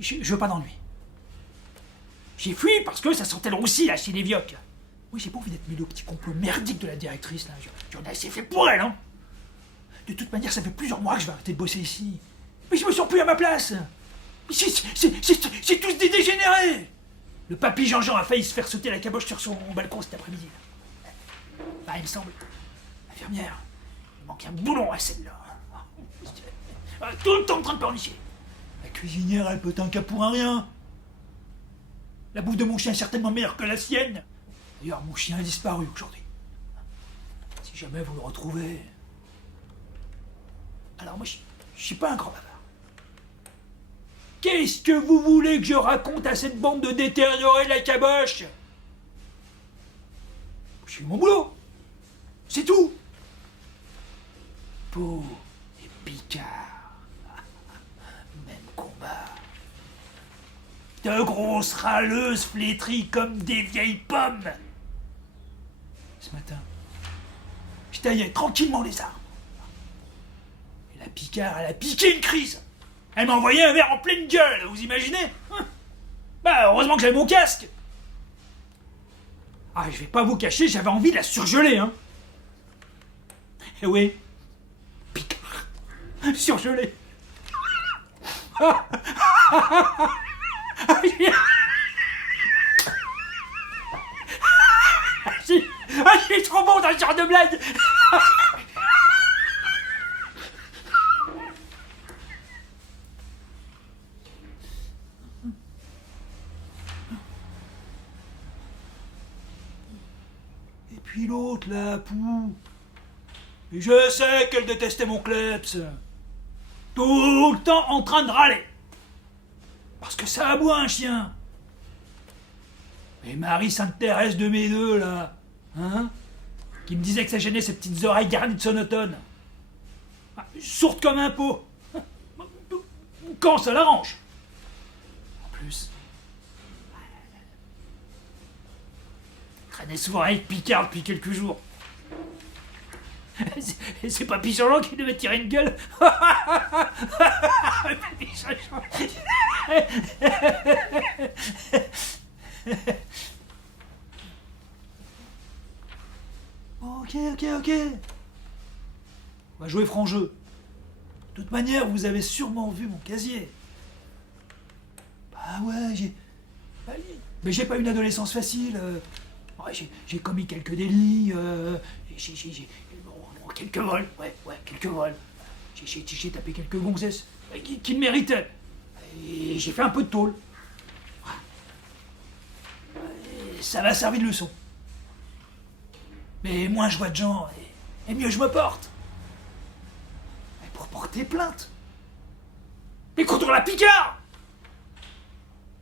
Je veux pas d'ennui. J'ai fui parce que ça sentait le roussi, là, chez les vioques. Oui, j'ai pas envie d'être mêlé au petit complot merdique de la directrice, là. J'en ai assez fait pour elle, hein. De toute manière, ça fait plusieurs mois que je vais arrêter de bosser ici. Mais je me sens plus à ma place. C'est tous des dégénérés. Le papy Jean-Jean a failli se faire sauter la caboche sur son balcon cet après-midi. Bah, il me semble. Infirmière, il manque un boulon à celle-là. Tout le temps en train de pleurnicher. La cuisinière, elle peut un cas pour un rien. La bouffe de mon chien est certainement meilleure que la sienne. D'ailleurs, mon chien a disparu aujourd'hui. Si jamais vous le retrouvez... Alors moi, je suis pas un grand bavard. Qu'est-ce que vous voulez que je raconte à cette bande de détériorés de la caboche? Je fais mon boulot. C'est tout. Pau et Picard. Même combat. De grosses râleuses flétries comme des vieilles pommes. Ce matin, je taillais tranquillement les arbres. Et la Picard, elle a piqué une crise. Elle m'a envoyé un verre en pleine gueule, vous imaginez? Bah, heureusement que j'avais mon casque. Ah, je vais pas vous cacher, j'avais envie de la surgeler, hein. Eh oui, Picard, surgelé. C'est trop bon dans ce genre de blague. Et puis l'autre, là, Pou. Et je sais qu'elle détestait mon kleps. Tout le temps en train de râler. Parce que ça aboie un chien. Et Marie-Sainte-Thérèse de mes deux, là, hein, qui me disait que ça gênait ses petites oreilles garnies de sonotone. Sourde comme un pot. Quand ça l'arrange. En plus, elle traînait souvent avec Picard depuis quelques jours. C'est Papy Jean-Jean qui devait tirer une gueule. Papy Jean-Jean. Ok. On va jouer franc jeu. De toute manière, vous avez sûrement vu mon casier. Bah ouais, mais j'ai pas une adolescence facile. Ouais, j'ai commis quelques délits. Quelques vols, quelques vols. J'ai tapé quelques gonzesses qui me méritaient. Et j'ai fait un peu de tôle. Et ça m'a servi de leçon. Mais moins je vois de gens, et mieux je me porte. Mais pour porter plainte. Mais contre la Picard.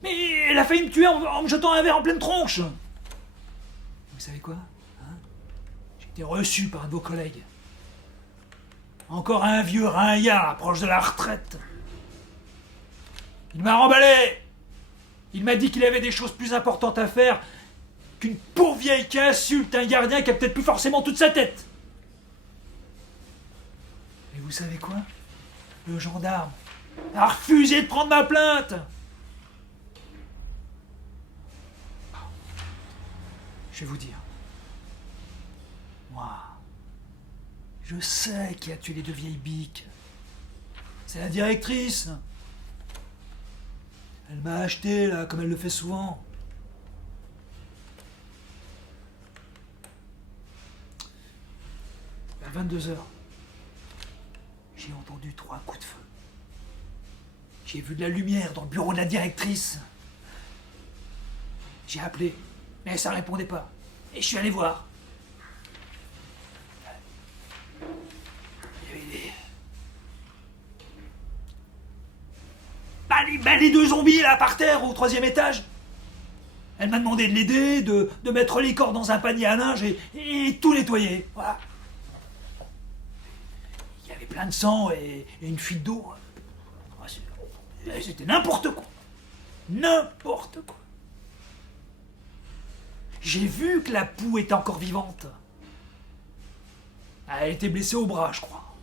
Mais elle a failli me tuer en me jetant un verre en pleine tronche. Vous savez quoi, hein? J'ai été reçu par un de vos collègues. Encore un vieux ringard proche de la retraite. Il m'a remballé. Il m'a dit qu'il avait des choses plus importantes à faire qu'une pauvre vieille qui insulte un gardien qui a peut-être plus forcément toute sa tête. Et vous savez quoi? Le gendarme a refusé de prendre ma plainte. Je vais vous dire. Moi, je sais qui a tué les deux vieilles biques. C'est la directrice. Elle m'a acheté, là, comme elle le fait souvent. À 22h, j'ai entendu 3 coups de feu. J'ai vu de la lumière dans le bureau de la directrice. J'ai appelé, mais ça répondait pas. Et je suis allé voir. Il y avait les 2 zombies là par terre au 3e étage. Elle m'a demandé de l'aider, de mettre les corps dans un panier à linge et tout nettoyer. Voilà. Il y avait plein de sang et une fuite d'eau. C'était n'importe quoi. N'importe quoi. J'ai vu que la Poux était encore vivante. Elle était blessée au bras, je crois.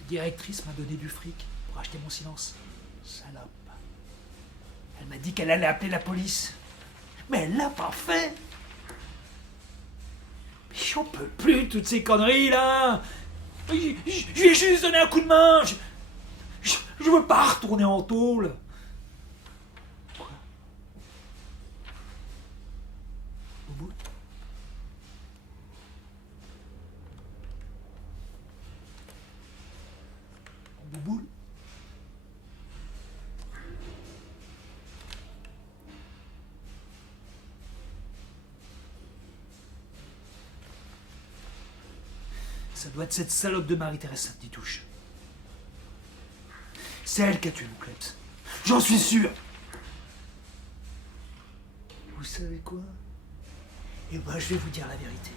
La directrice m'a donné du fric pour acheter mon silence. Salope. Elle m'a dit qu'elle allait appeler la police. Mais elle l'a pas fait. Mais j'en peux plus de toutes ces conneries là. Je lui ai juste donné un coup de main. Je veux pas retourner en tôle. Quoi? Bouboule? Bouboule? Ça doit être cette salope de Marie-Thérèse Sainte-Nitouche. C'est elle qui a tué mon kleps. J'en suis sûr. Vous savez quoi? Et moi, je vais vous dire la vérité.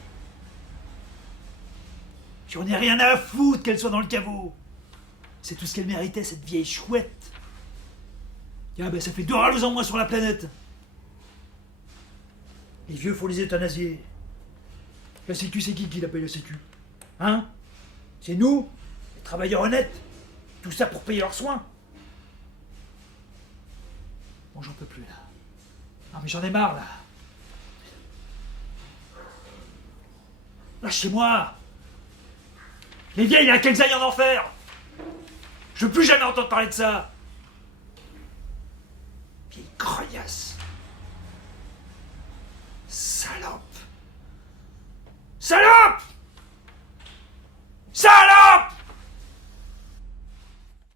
J'en ai rien à foutre qu'elle soit dans le caveau. C'est tout ce qu'elle méritait, cette vieille chouette. Ah ben, ça fait 2 râles en moins sur la planète. Les vieux, faut les euthanasier. La sécu, c'est qui la paye la sécu? Hein? C'est nous, les travailleurs honnêtes. Tout ça pour payer leurs soins. Bon, j'en peux plus, là. Non, mais j'en ai marre, là. Lâchez-moi. Les vieilles, là, qu'elles aillent en enfer. Je veux plus jamais entendre parler de ça. Vieille crognasse. Salope. Salope. Salope.